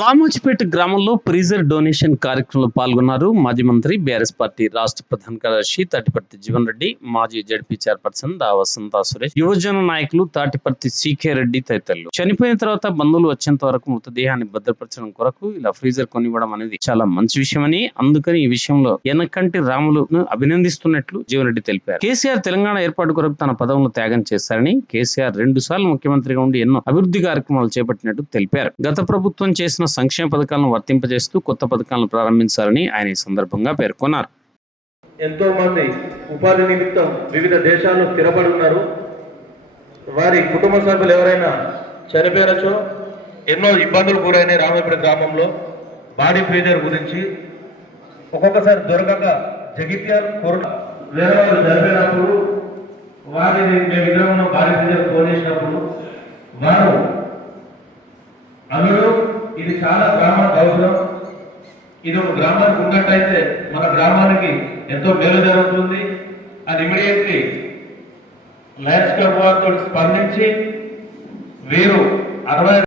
రామోజీపేట గ్రామంలో freezer donation కార్యక్రమంలో పాల్గొన్నారు మాజీ మంత్రి బీఆర్ఎస్ పార్టీ రాష్ట్ర ప్రధాన కార్యదర్శి తాటిపర్తి జీవన్ రెడ్డి, మాజీ జడ్పీ చైర్పర్సన్ దా వసంత సురేష్, యువజన నాయకులు తాటిపర్తి సీకే రెడ్డి తదితరులు. చనిపోయిన తర్వాత బంధువులు వచ్చేంత వరకు మృతదేహాన్ని భద్రపరచడం కొరకు ఇలా ఫ్రీజర్ కొనివ్వడం అనేది చాలా మంచి విషయమని, అందుకని ఈ విషయంలో ఎనకంటి రాములను అభినందిస్తున్నట్లు జీవన్ రెడ్డి తెలిపారు. కేసీఆర్ తెలంగాణ ఏర్పాటు కొరకు తన పదవులను త్యాగం చేశారని, కేసీఆర్ 2 సార్లు ముఖ్యమంత్రిగా ఉండి ఎన్నో అభివృద్ధి కార్యక్రమాలు చేపట్టినట్టు తెలిపారు. గత ప్రభుత్వం చేసిన సంక్షేమ పథకాలను వర్తింపజేస్తూ కొత్త పథకాలను ప్రారంభించాలని ఆయన ఈ సందర్భంగా పేర్కొన్నారు. ఎంతో మంది ఉపాధి నిమిత్తం వివిధ దేశాల్లో స్థిరపడి ఉన్నారు. వారి కుటుంబ సభ్యులు ఎవరైనా చనిపోయినచో ఎన్నో ఇబ్బందులు గురైన రామపేట గ్రామంలో బాడీ ఫ్రీజర్ గురించి ఒక్కొక్కసారి దొరకక జగిత్యాల వేరే వాళ్ళు చనిపోయినప్పుడు వారిని మేము విగ్రహంలో బాడీ ఫ్రీజర్ కోనేసినప్పుడు వారు అల్లుడు ఇది చాలా గ్రామానికి అవసరం, ఇది ఒక గ్రామానికి ఉన్నట్టయితే మన గ్రామానికి ఎంతో మేలు జరుగుతుంది అని ఇమీడియట్లీ లయన్స్ క్లబ్ వారితో స్పందించి వీరు 60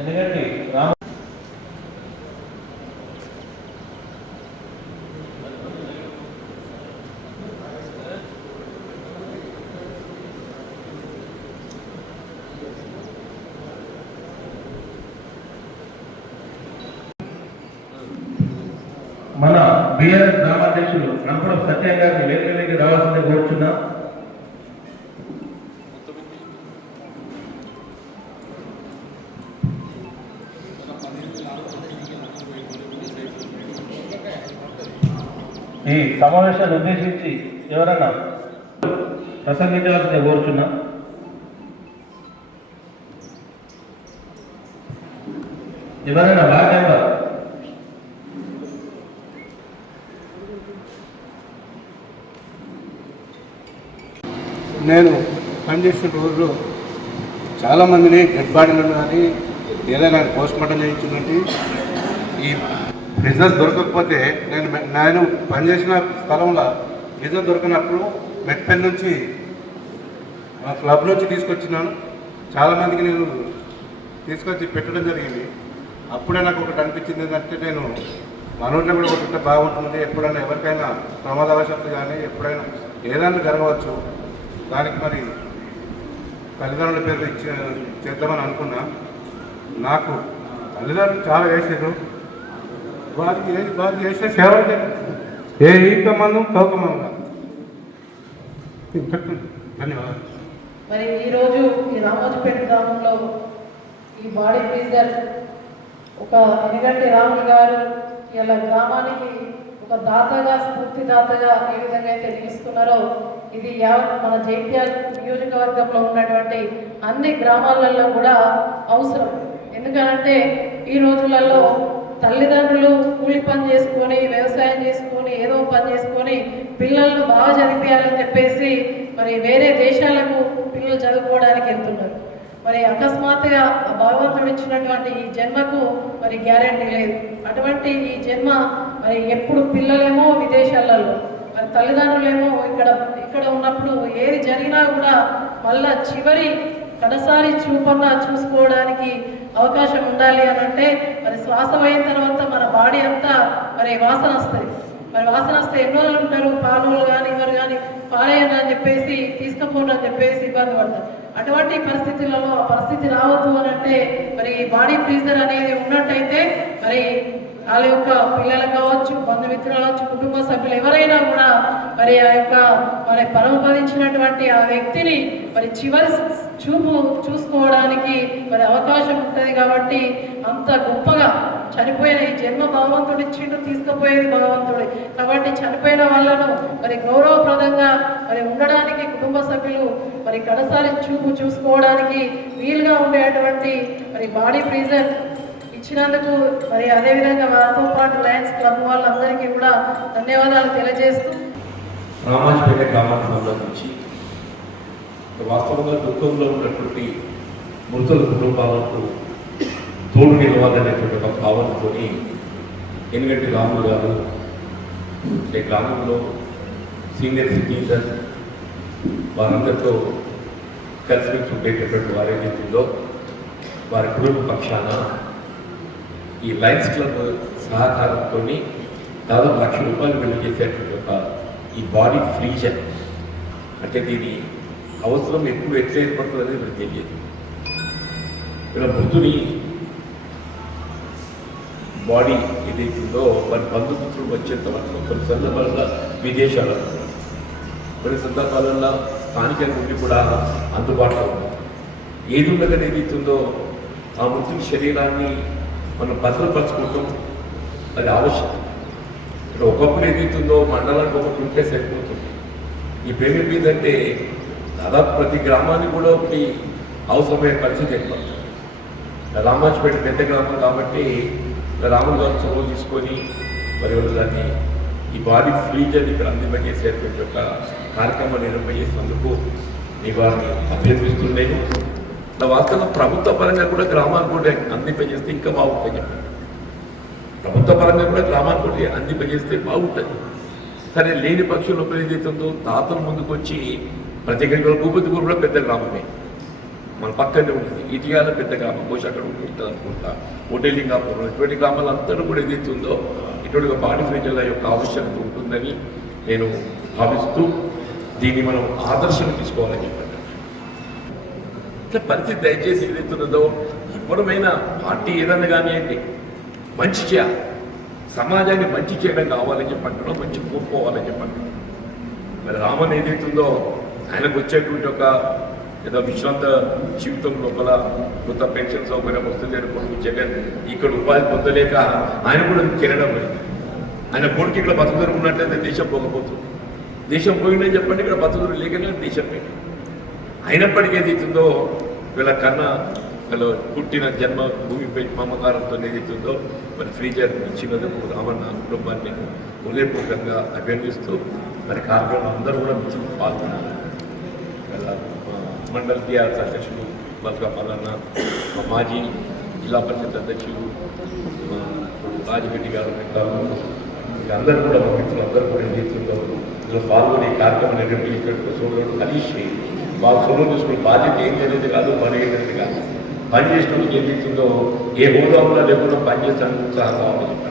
ఎందుకంటే మన బీఆర్ఎస్ గ్రామాధ్యక్షులు రంపడం సత్యం గారిని వేదికలోకి రావాల్సిందే కోరుచున్నా. ఈ సమావేశాన్ని ఉద్దేశించి ఎవరన్నా ప్రసంగించాల్సిందే కోరుచున్నా. ఎవరైనా భాగ్యంగా నేను పనిచేసిన రోజుల్లో చాలామందిని డెడ్ బాడీలను కానీ ఏదైనా పోస్ట్ మార్టం చేయించిందంటే ఈ రిజల్ట్ దొరకకపోతే నేను పనిచేసిన స్థలంలో రిజల్ట్ దొరికినప్పుడు మెట్పెన్ నుంచి మా క్లబ్ నుంచి తీసుకొచ్చినాను. చాలామందికి నేను తీసుకొచ్చి పెట్టడం జరిగింది. అప్పుడే నాకు ఒకటి అనిపించింది ఏంటంటే నేను మనోట్లో కూడా ఒకటి బాగుంటుంది, ఎప్పుడైనా ఎవరికైనా ప్రమాదవశాత్తు కానీ ఎప్పుడైనా ఏదైనా జరగవచ్చు, దానికి మరి తల్లిదండ్రుల పేరు చేద్దామని అనుకున్నా. నాకు తల్లిదండ్రులు చాలా వేసారు, వారికి ఏది బాగా చేసే సేవ ఏ ఈకమను తోకమను. ధన్యవాదాలు. మరి ఈరోజు ఈ రామోజీపేట గ్రామంలో ఈ బాడీ ఫ్రీజర్ ఒక ఎనగంటి రాములు గారు ఇలా గ్రామానికి ఒక దాతగా, స్ఫూర్తిదాతగా ఏ విధంగా అయితే నిలుస్తున్నారో ఇది మన జైత్యాల నియోజకవర్గంలో ఉన్నటువంటి అన్ని గ్రామాలలో కూడా అవసరం. ఎందుకంటే ఈ రోజులలో తల్లిదండ్రులు కూలి పని చేసుకొని, వ్యవసాయం చేసుకొని, ఏదో పని చేసుకొని పిల్లలను బాగా చదివించాలని చెప్పేసి మరి వేరే దేశాలకు పిల్లలు చదువుకోవడానికి వెళ్తున్నారు. మరి అకస్మాత్తుగా భగవంతుడు ఇచ్చినటువంటి ఈ జన్మకు మరి గ్యారెంటీ లేదు. అటువంటి ఈ జన్మ మరి ఎప్పుడు పిల్లలేమో విదేశాలలో, మరి తల్లిదండ్రులేమో ఇక్కడ ఉన్నప్పుడు ఏది జరిగినా కూడా మళ్ళా చివరి కడసారి చూపన్నా చూసుకోవడానికి అవకాశం ఉండాలి అని అంటే మరి శ్వాస అయిన తర్వాత మన బాడీ అంతా మరి వాసన వస్తుంది. మరి వాసన వస్తే ఎన్నో రోజులు ఉంటారు, పాలు కానీ ఎవరు కానీ పాలేయని అని చెప్పేసి తీసుకపోండి అని చెప్పేసి ఇబ్బంది పడతారు. అటువంటి పరిస్థితులలో ఆ పరిస్థితి రావద్దు అని అంటే మరి బాడీ ఫ్రీజర్ అనేది ఉన్నట్టయితే మరి వాళ్ళ యొక్క పిల్లలు కావచ్చు, బంధుమిత్రులు కావచ్చు, కుటుంబ సభ్యులు ఎవరైనా కూడా మరి ఆ యొక్క మరి పరమపదించినటువంటి ఆ వ్యక్తిని మరి చివరి చూపు చూసుకోవడానికి మరి అవకాశం ఉంటుంది. కాబట్టి అంత గొప్పగా చనిపోయిన ఈ జన్మ భగవంతుడు ఇచ్చిండు, తీసుకుపోయేది భగవంతుడు. కాబట్టి చనిపోయిన వాళ్ళను మరి గౌరవప్రదంగా మరి ఉండడానికి కుటుంబ సభ్యులు మరి కడసారి చూసుకోవడానికి వీలుగా ఉండేటువంటి మరి బాడీ ఫ్రీజర్ ఇచ్చినందుకు మరి అదేవిధంగా వారితో పాటు లయన్స్ క్లబ్ వాళ్ళందరికీ కూడా ధన్యవాదాలు తెలియజేస్తూ రామాజపేట గ్రామానికి సంబంధించి వాస్తవంగా దుఃఖంలో ఉన్నటువంటి మృతుల కుటుంబాలకు తోడు నిలవాలనేటువంటి ఒక భావనతో ఎన్నిగంటి రాములు గారు ఈ గ్రామంలో సీనియర్ సిటిజన్ వారందరితో కలిసిమెలిసి ఉండేటటువంటి వారి ఏదైతుందో వారి కుటుంబ పక్షాన ఈ లయన్స్ క్లబ్ సహకారంతో దాదాపు ₹1,00,000 విలువ చేసేటువంటి ఒక ఈ బాడీ ఫ్రీజర్ అంటే దీని అవసరం ఎప్పుడు ఎట్లా ఏర్పడుతుంది అనేది మనకు తెలియదు. ఇలా మృతుని బాడీ ఏదైతుందో వారి బంధుమిత్రులు వచ్చేంత వరకు కొన్ని సందర్భాలలో విదేశాలలో, కొన్ని సందర్భాలలో స్థానికంగా ఉండి కూడా అందుబాటులో ఉంది. ఏది ఉండగానే ఏదైతుందో ఆ మృతుని శరీరాన్ని మనం భద్రపరచుకోవటం అది ఆవశ్యకం. ఇక్కడ ఒకప్పుడు ఏదైతుందో మండలానికి ఒకటి ఉంటే సరిపోతుంది. ఈ ప్రేమి మీద అంటే దాదాపు ప్రతి గ్రామానికి కూడా ఒకటి అవసరమైన పరిస్థితి ఏర్పడుతుంది. రామాజపేట పెద్ద గ్రామం కాబట్టి రాములు గారు చొరవ తీసుకొని మరి దాన్ని ఈ బాడీ ఫ్రీజర్ని ఇక్కడ అందింపజేసేటువంటి ఒక కార్యక్రమాన్ని నిర్వహిస్తున్నందుకు మీ వారిని అభ్యర్థిస్తున్నాను. వాస్తవంగా ప్రభుత్వ పరంగా కూడా గ్రామానికి కూడా అందింపజేస్తే ఇంకా బాగుంటుంది చెప్పండి. ప్రభుత్వ పరంగా కూడా గ్రామానికి కూడా అందింపజేస్తే బాగుంటుంది. సరే లేని పక్షులు ఏదైతుందో తాతలు ముందుకు వచ్చి ప్రత్యేకంగా భూపతిపూర్ కూడా పెద్ద గ్రామమే, మన పక్కనే ఉంటుంది. ఇటీవల పెద్ద గ్రామం బహుశా అక్కడ ఉంటుంది అనుకుంటా. ఓటేలింగాపురం ఇటువంటి గ్రామాలందరూ కూడా ఏదైతుందో ఇటువంటి బాడీ ఫ్రీజర్ల యొక్క ఆవశ్యకత ఉంటుందని నేను భావిస్తూ దీన్ని మనం ఆదర్శం తీసుకోవాలని చెప్పండి. ఇట్లా పరిస్థితి దయచేసి ఏదైతున్నదో ఎవరమైనా పార్టీ ఏదన్నా కానివ్వండి మంచి చేయాలి, సమాజాన్ని మంచి చేయడం కావాలని చెప్పంటున్నాం, మంచి కోరుకోవాలని చెప్పంటున్నాం. మరి రామన్ ఏదైతుందో ఆయనకు వచ్చేటువంటి ఒక ఏదో విశ్రాంత జీవితం లోపల కొత్త పెన్షన్ సౌకర్యం వస్తుంది అనుకోండి. జగన్ ఇక్కడ ఉపాధి పొందలేక ఆయన కూడా తినడం లేదు. ఆయన కొడుకు ఇక్కడ బతుకుదరు ఉన్నట్లయితే దేశం పోకపోతుంది. దేశం పోయిందని చెప్పండి, ఇక్కడ బతుకుదరు లేకనే దేశం పోయింది. అయినప్పటికీ ఏదైతుందో వీళ్ళ కన్నా వీళ్ళు పుట్టిన జన్మ భూమిపై మమకారంతో ఏదైతుందో మరి ఫ్రీజర్ ఇచ్చినందుకు రామన్న కుటుంబాన్ని హృదయపూర్వకంగా అభినందిస్తూ మరి కార్యక్రమం అందరూ కూడా మిత్రులు పాల్గొన్నారు. మండల టీఆర్ఎస్ అధ్యక్షులు బల్గా మల్లన్న, మా మాజీ జిల్లా పరిషత్ అధ్యక్షులు రాజరెడ్డి గారు, అందరూ కూడా మా మిత్రులు అందరూ కూడా ఏదైతుందో ఇందులో పాల్గొని కార్యక్రమం నిర్వహించినట్టు సోదరుడు హరీష్ వాళ్ళ సోదరు తీసుకుని బాధ్యత ఏం జరిగేది కాదు, పని ఏదైతే కాదు, పని చేసినందుకు ఏదైతుందో ఏ హోదాలో లేకుండా పనిచేస్తానికి ఉత్సాహంగా ఉండాలి.